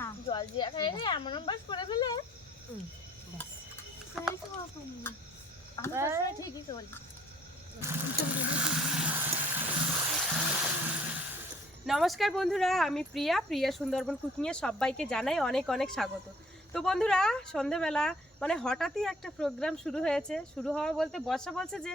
না। জল দিয়ে এমন অভ্যাস করে ফেলে। ঠিকই চলি নমস্কার বন্ধুরা আমি প্রিয়া প্রিয়া সুন্দরবন কুকিংয়ে সবাইকে জানাই অনেক অনেক স্বাগত। তো বন্ধুরা সন্ধেবেলা মানে হঠাৎই একটা প্রোগ্রাম শুরু হয়েছে। শুরু হওয়া বলতে বর্ষা বলছে যে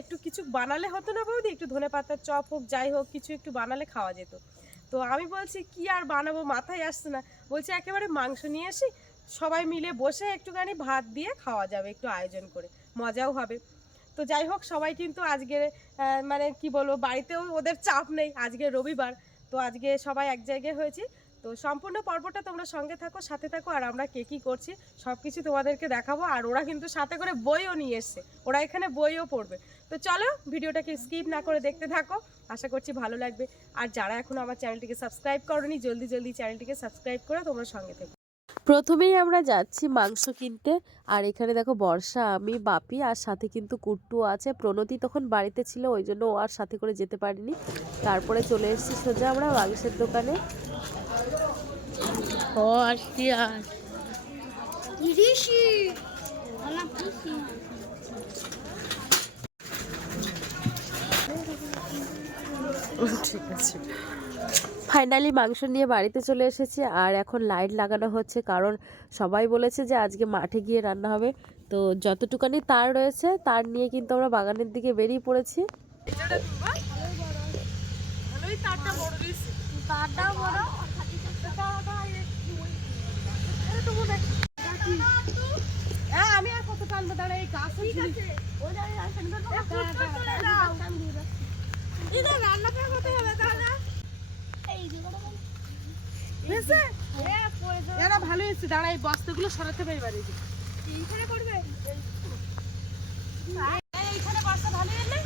একটু কিছু বানালে হতো না বৌদি? একটু ধনে পাতার চপ হোক যাই হোক কিছু একটু বানালে খাওয়া যেত। তো আমি বলছি, কি আর বানাবো? মাথায় আসছে না। বলছি, একেবারে মাংস নিয়ে আসি সবাই মিলে বসে একটুখানি ভাত দিয়ে খাওয়া যাবে একটু আয়োজন করে। মজাও হবে। তো যাই হোক, সবাই কিন্তু আজকে মানে কি বলব, বাড়িতেও ওদের চাপ নেই। আজকে রবিবার, তো আজকে সবাই এক জায়গায় হয়েছি। তো সম্পূর্ণ পর্বটা তোমরা সঙ্গে থাকো, সাথে থাকো, আর আমরা কে কী করছি সব কিছু তোমাদেরকে দেখাবো, আর ওরা কিন্তু সাথে করে বইও নিয়ে এসছে, ওরা এখানে বইও পড়বে। তো চলো ভিডিওটাকে স্কিপ না করে দেখতে থাকো, আশা করছি ভালো লাগবে। আর যারা এখনও আমার চ্যানেলটিকে সাবস্ক্রাইব করনি, জলদি জলদি চ্যানেলটিকে সাবস্ক্রাইব করে তোমরা সঙ্গে থেকো। প্রথমেই আমরা যাচ্ছি মাংস কিনতে। আর এখানে দেখো বর্ষা আমি বাপি আর সাথে কিন্তু কুট্টু আছে। প্রণতি তখন বাড়িতে ছিল ওই জন্য ও আর সাথে করে যেতে পারিনি। তারপরে চলে এসেছি সোজা আমরা মাংসের দোকানে। ঠিক আছে। ফাইনালি মাংস নিয়ে বাড়িতে চলে এসেছি আর এখন লাইট লাগানো হচ্ছে কারণ সবাই বলেছে যে আজকে মাঠে গিয়ে রান্না হবে। তো যতটুকানি তার রয়েছে তার নিয়ে কিন্তু আমরা বাগানের দিকে বেরিয়ে পড়েছি। হ্যাঁ আমি আর কত টানবো? দাঁড়া এই গাছ রান্নাটা হতে হবে তাহলে হয়েছে? এরা ভালো হয়েছে। দাঁড়া এই বস্তাগুলো সরাতে পারি বাড়ি এইখানে পড়বে? এইখানে বস্তা ভালো এলে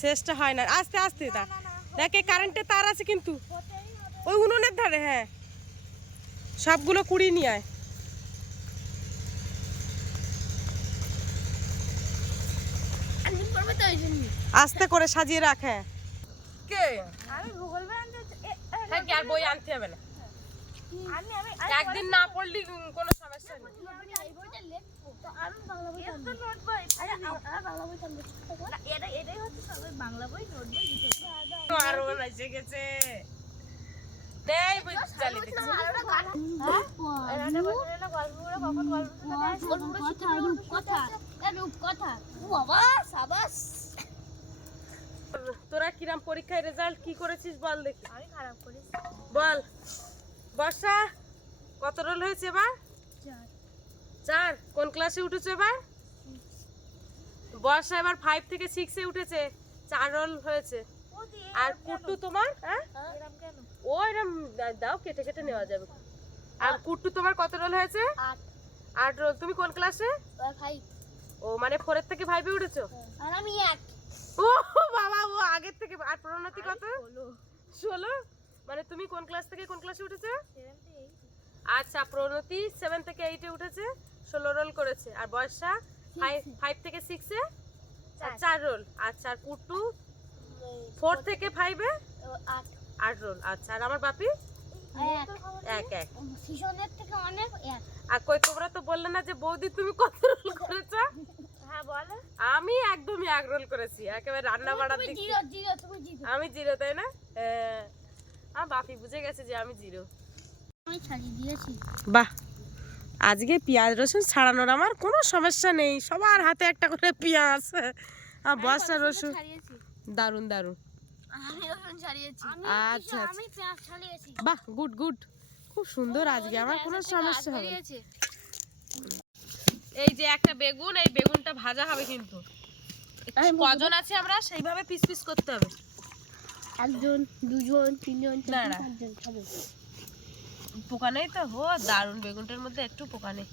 শেষটা হয় না। আস্তে আস্তে দা দেখে কারেন্টের তার আছে কিন্তু। ওই উনুনের ধারে হ্যাঁ। সবগুলো কুড়ি নিয়ে আয়। আস্তে করে সাজিয়ে রাখ হ্যাঁ। কে আমি ভূগোল বই আনতে হ্যাঁ আর বই আনতে হবে না আমি আমি একদিন না পড়লি কোনো সমস্যা নেই এর তো নোট বই না, এটা এটাই হচ্ছে সবাই বাংলা বই নোট বই লিখে আরও এসে গেছে নেই বই চালিয়ে দিচ্ছি রান্না করতে না গল্পগুলো কখন গল্প তোরা কিরাম পরীক্ষায় রেজাল্ট কি করেছিস বল দেখি। আমি খারাপ করি বল। বর্ষা কত রোল হয়েছে এবার? চার। কোন ক্লাসে উঠেছে এবার? বর্ষা এবার ফাইভ থেকে সিক্সে উঠেছে। চার রোল হয়েছে। আর কুট্টু তোমার হ্যাঁ? ও এরম দাও কেটে কেটে নেওয়া যাবে। আর কুট্টু তোমার কত রোল হয়েছে? আট। রোল তুমি কোন ক্লাসে ও মানে ফোরের থেকে ফাইভে উঠেছো? আর আমি এক। আগের থেকে আর প্রণতি কত? ষোলো। মানে তুমি কোন ক্লাস থেকে কোন ক্লাসে উঠেছো? আচ্ছা প্রণতি সেভেন থেকে এইটে উঠেছে ষোলো রোল করেছে। আর বর্ষা ফাইভ ফাইভ থেকে সিক্সে চার। রোল আচ্ছা আর কুট্টু? ফোর থেকে ফাইভে আট। আট রোল আচ্ছা আর আমার বাপি? এক। এক এক। থেকে অনেক এক। আর কই তোমরা তো বললে না যে বৌদি তুমি কত রোল করেছ? হ্যাঁ বলো। আমি একদমই এক রোল করেছি একেবারে রান্না বাড়ার দিক জিরো জিরো তুমি জিরো। আমি জিরো তাই না? হ্যাঁ। আমার বাপি বুঝে গেছে যে আমি জিরো। আমি ছাড়িয়ে দিয়েছি। বাহ। আজকে পেঁয়াজ রসুন ছাড়ানোর আমার কোনো সমস্যা নেই। সবার হাতে একটা করে পেঁয়াজ। আর বর্ষা রসুন। দারুণ দারুণ ছাড়িয়েছি। আচ্ছা, আচ্ছা। বাহ গুড গুড। খুব সুন্দর আজকে। আমার কোনো সমস্যা হবে এই যে একটা বেগুন এই বেগুনটা ভাজা হবে কিন্তু। কজন আছে আমরা? সেইভাবে পিস পিস করতে হবে। একজন দুজন তিনজন। চারজন পোকা নেই তো? হো দারুণ বেগুনটার মধ্যে একটু পোকা নেই।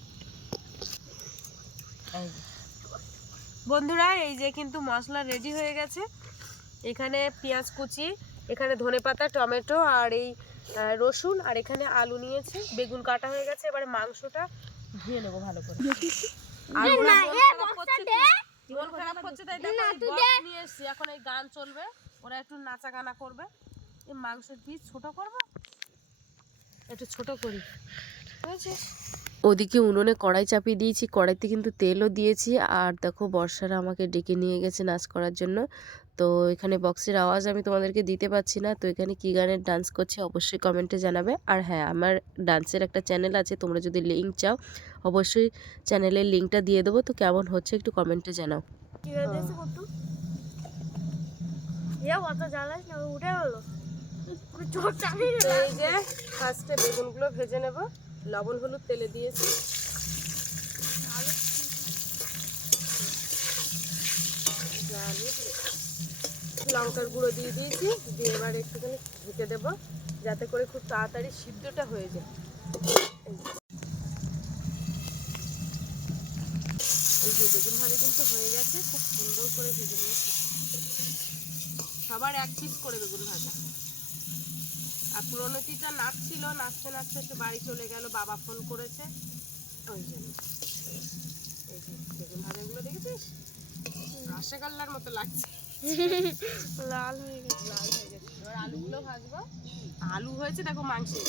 বন্ধুরা এই যে কিন্তু মশলা রেডি হয়ে গেছে। এখানে পেঁয়াজ কুচি এখানে ধনেপাতা টমেটো আর এই রসুন আর এখানে আলু নিয়েছে। বেগুন কাটা হয়ে গেছে এবারে মাংসটা ধুয়ে নেব ভালো করে। আর ওরা মন খারাপ করছে তাই দেখো এই নিয়ে এসেছি এখন এই গান চলবে ওরা একটু নাচা গানা করবে। এই মাংসের পিস ছোট করব? একটু ছোট করি। বুঝেছিস ওদিকে উনুনে কড়াই চাপিয়ে দিয়েছি কড়াইতে কিন্তু তেলও দিয়েছি আর দেখো বর্ষারা আমাকে ডেকে নিয়ে গেছে নাচ করার জন্য। তো এখানে বক্সের আওয়াজ আমি তোমাদেরকে দিতে পারছি না। তো এখানে কী গানের ডান্স করছে অবশ্যই কমেন্টে জানাবে। আর হ্যাঁ আমার ডান্সের একটা চ্যানেল আছে তোমরা যদি লিঙ্ক চাও অবশ্যই চ্যানেলের লিঙ্কটা দিয়ে দেবো। তো কেমন হচ্ছে একটু কমেন্টে জানাও। এই যে ফার্স্টে বেগুনগুলো ভেজে নেব। লবণ হলুদ তেলে দিয়েছি। লঙ্কার গুঁড়ো দিয়ে দিয়েছি, দিয়ে এবার একটুখানি ঢেকে দেবো, যাতে করে খুব তাড়াতাড়ি সিদ্ধটা হয়ে যায়। এই যে। বেগুন ভাজা কিন্তু হয়ে গেছে, খুব সুন্দর করে ভেজে নিয়েছি। সবার এক পিস করে বেগুন ভাজা। আর প্রণতিটা নাচছিল, নাচতে নাচতে একটু বাড়ি চলে গেল, বাবা ফোন করেছে। ওই জন্য। এই যে বেগুন ভাজাগুলো দেখেছিস? রসগোল্লার মতো লাগছে। লাল হয়ে গেছে। লাল হয়ে গেছে এবার আলুগুলো ভাজবো। আলু হয়েছে দেখো মাংসে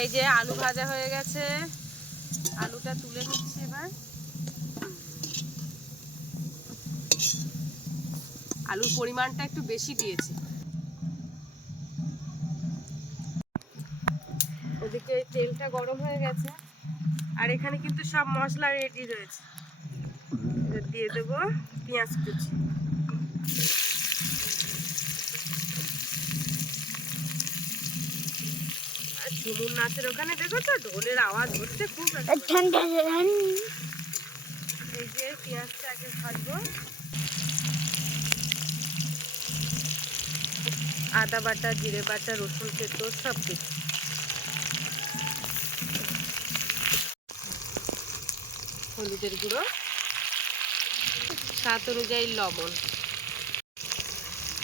এই যে আলু ভাজা হয়ে গেছে। আলুটা তুলে নিচ্ছি এবার। আলুর পরিমাণটা একটু বেশি দিয়েছি। ওদিকে তেলটা গরম হয়ে গেছে। আর এখানে কিন্তু সব মশলা রেডি রয়েছে। দিয়ে দেবো। পেঁয়াজ কুচি। আর ঝুমুর নাচের ওখানে দেখো তো ঢোলের আওয়াজ হচ্ছে খুব। এই যে পেঁয়াজটা আগে ভাজবো। আদা বাটা জিরে বাটা রসুন তেতো সব কিছু হলুদের গুঁড়ো। স্বাদ অনুযায়ী লবণ।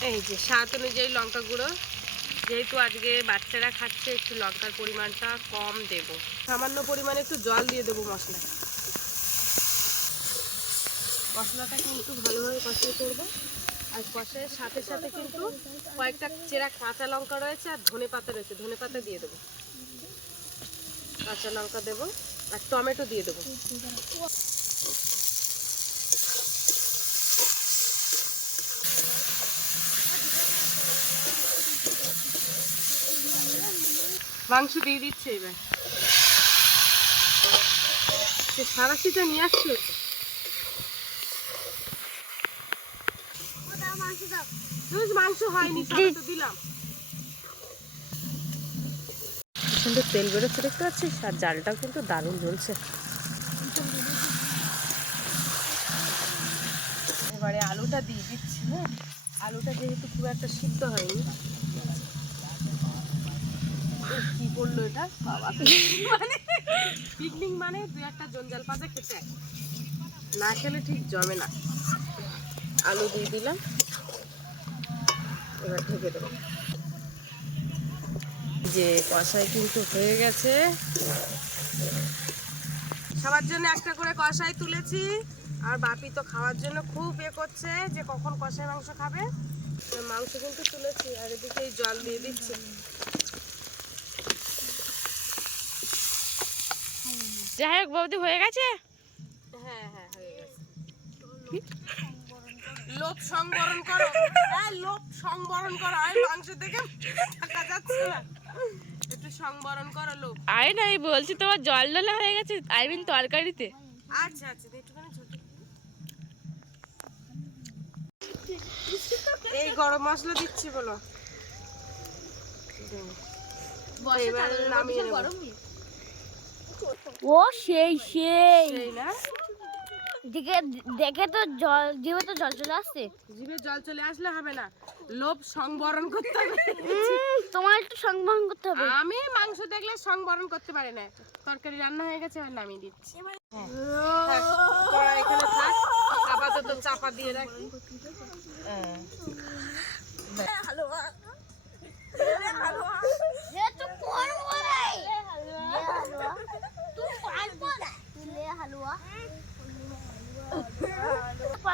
এই যে স্বাদ অনুযায়ী লঙ্কা গুঁড়ো। যেহেতু আজকে বাচ্চারা খাচ্ছে, একটু লঙ্কার পরিমাণটা কম দেব। সামান্য পরিমাণে একটু জল দিয়ে দেবো মশলা। মশলাটা কিন্তু ভালোভাবে কষিয়ে করব। আর কষায়ের সাথে সাথে কিন্তু কয়েকটা চেরা কাঁচা লঙ্কা রয়েছে আর ধনে পাতা রয়েছে। ধনে পাতা দিয়ে দেবো। কাঁচা লঙ্কা দেবো আর টমেটো দিয়ে দেবো। মাংস দিয়ে দিচ্ছে এবার। সে সারাশিটা নিয়ে মাংস হয়নি তো দিলাম। সুন্দর তেল বেরোচ্ছে দেখতে পাচ্ছিস আর জালটাও কিন্তু দারুণ জ্বলছে। এবারে আলুটা দিয়ে দিচ্ছি হ্যাঁ? আলুটা যেহেতু খুব একটা সিদ্ধ হয়নি কি করল এটা? বাবা মানে পিকনিক মানে দু একটা জঞ্জাল পাতা খেতে। না খেলে ঠিক জমে না। আলু দিয়ে দিলাম। এবার ঢেকে দেবো। যে কষাই কিন্তু হয়ে গেছে। সবার জন্য একটা করে কষাই তুলেছি। আর বাপি তো খাওয়ার জন্য খুব এ করছে যে কখন কষাই মাংস খাবে। মাংস কিন্তু তুলেছি আর এদিকে জল দিয়ে দিচ্ছি। যাই হোক বৌদি হয়ে গেছে? হ্যাঁ হ্যাঁ হয়ে গেছে। লোভ সংবরণ করো। হ্যাঁ লোভ সংবরণ করো। আমি মাংস দেখে থাকা যাচ্ছে না। একটু সংবরণ করো লোভ। আরে না আমি বলছি তোমার জল ডলা হয়ে গেছে আই মিন তরকারিতে। আচ্ছা আচ্ছা একটুখানি ছোট এই গরম মশলা দিচ্ছি বলো। এবার নামিয়ে নেব। ও সেই সেই। না? দেখে দেখে তো জল জিভে তো জল চলে আসছে। জিভে জল চলে আসলে হবে না। লোভ সংবরণ করতে হবে। তোমার একটু সংবহন করতে হবে। আমি মাংস দেখলে সংবরণ করতে পারি না। তরকারি রান্না হয়ে গেছে এবার নামিয়ে দিচ্ছি। হ্যাঁ। আপাতত চাপা দিয়ে রাখি। হ্যাঁ। তু করব রে তু পারব না তুলে হালুয়া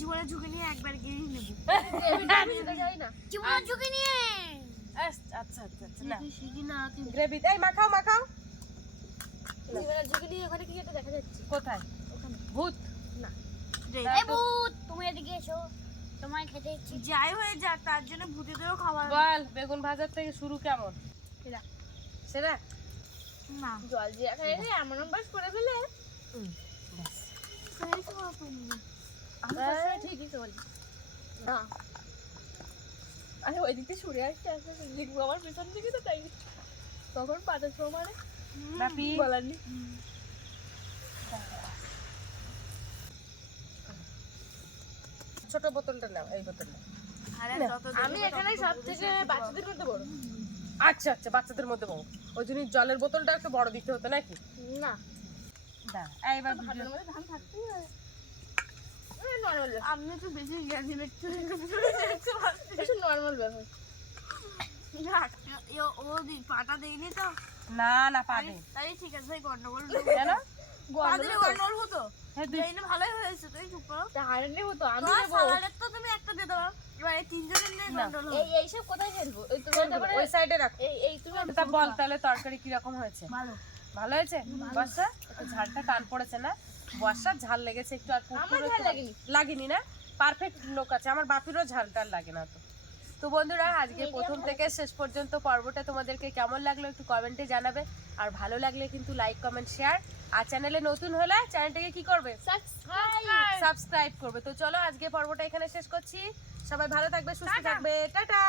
জীবনে ঝুঁকি নিয়ে একবার গিয়ে নেব। জীবন ঝুঁকি নিয়ে। আচ্ছা আচ্ছা আচ্ছা না। শিখি না তুই গ্রেভি এই মাখাও মাখাও। জীবনে ঝুঁকি নিয়ে ওখানে কি একটা দেখা যাচ্ছে? কোথায়? ভূত। এই ভূত। তুমি এদিকে এসো। তোমায় খেতে ইচ্ছে যাই হয়ে যাক তার জন্য ভূতেদেরও খাবার। বল বেগুন ভাজার থেকে শুরু কেমন? সেরা। সেরা না। জল দিয়ে খাই রে এমন অভ্যাস করে ফেলে। সবসময় ঠিকই চলি না। আরে ওই দিকে সরে আসছে আসতে লিখব আমার পেছন দিকে তো তাই। তখন পাটার সময় বাপি। বলার ছোট বোতলটা নাও এই বোতলটা। আমি এখানে সব থেকে বাচ্চাদের মধ্যে বড়। আচ্ছা আচ্ছা বাচ্চাদের মধ্যে বড়। ওই জন্য জলের বোতলটা একটু বড় দিতে হতো নাকি? না। এইবার ধান থাকতেই হয় আমি তো বেশি জ্ঞানী ব্যক্তি একটু নর্মাল ব্যাপার। ও পাটা দেয়নি তো? না না পাবে তাই ঠিক আছে গন্ডগোল কেন? পাদিলে গন্ডগোল হতো? তুই দেয়নি ভালোই হয়েছে তুই চুপ করো। হারালে হতো আমি তো তুমি একটা দিয়ে দাও। এবার এই তিনজনের নিয়ে গন্ডগোল এই এই সব কোথায় তুমি ওই সাইডে রাখো। এই এই তুমি তা বল তাহলে তরকারি কীরকম হয়েছে? ভালো। ভালো হয়েছে? বর্ষা ঝালটা টান পড়েছে না? বর্ষার ঝাল লেগেছে একটু আর আমার ঝাল লাগেনি। লাগেনি না? পারফেক্ট লোক আছে। আমার বাপিরও ঝাল টাল লাগে না তো। তো বন্ধুরা আজকে প্রথম থেকে শেষ পর্যন্ত পর্বটা তোমাদেরকে কেমন লাগল একটু কমেন্টে জানাবে। আর ভালো লাগলে কিন্তু লাইক কমেন্ট শেয়ার আর চ্যানেলে নতুন হলে চ্যানেলটাকে কি করবে? সাবস্ক্রাইব সাবস্ক্রাইব করবে। তো চলো আজকে পর্বটা এখানে শেষ করছি। সবাই ভালো থাকবে সুস্থ থাকবে। টাটা!